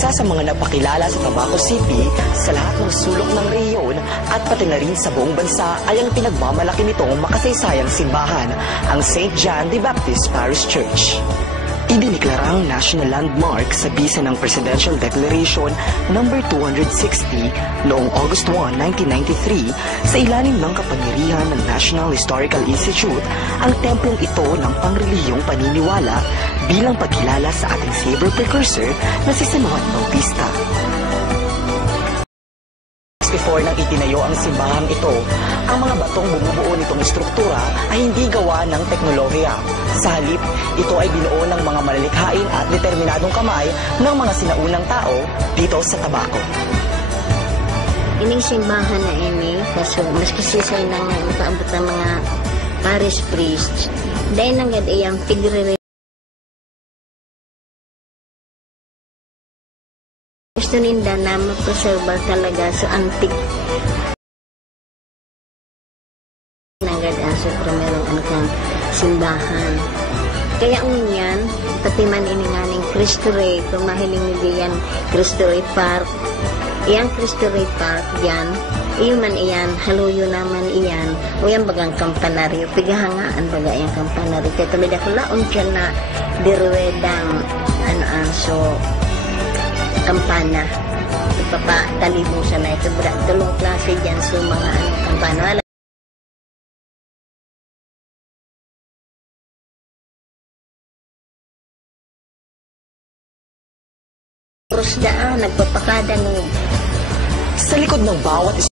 Isa sa mga napakilala sa Tabaco City sa lahat ng sulok ng rehiyon at pati na rin sa buong bansa ay ang pinagmamalaki nitong makasaysayang simbahan, ang St. John the Baptist Parish Church. Idiniklarang national landmark sa bisa ng Presidential Declaration No. 260 noong August 1, 1993 sa ilalim ng kapangyarihan ng National Historical Institute ang templong ito ng pangrelihiyong paniniwala bilang pagkilala sa ating Savior Precursor na si San Juan Bautista. Before nang itinayo ang simbahang ito, ang mga batong bumubuo nitong struktura ay hindi gawa ng teknolohiya. Sa halip, ito ay binuo ng mga malalikhain at determinadong kamay ng mga sinaunang tao dito sa Tabaco. Ining simbahan na ini, kaso mas kasisay nang paabot ng mga parish priests, dahil nangad iyang figure. Gusto ninda na mapreserve talaga sa antique nagad aso primerong anong simbahan. Kaya unyan, pati man ininganing Cristo Rey, kung mahiling nila yan Cristo Rey Park, iyang Cristo Rey Park yan, iyon man iyan, haluyo naman iyan, o yan bagang kampanaryo, pigahangaan baga yung kampanaryo, kaya kami dakalaon siya na diruedang so kampana. Ipapatalibusan na ito. Dalawang klase dyan sa mga kampana. Terus daan, nagpapakada nung Sa likod ng bawat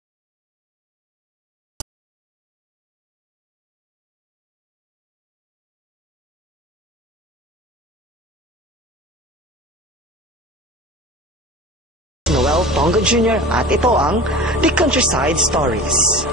Noel Tonga Jr. at ito ang The Countryside Stories.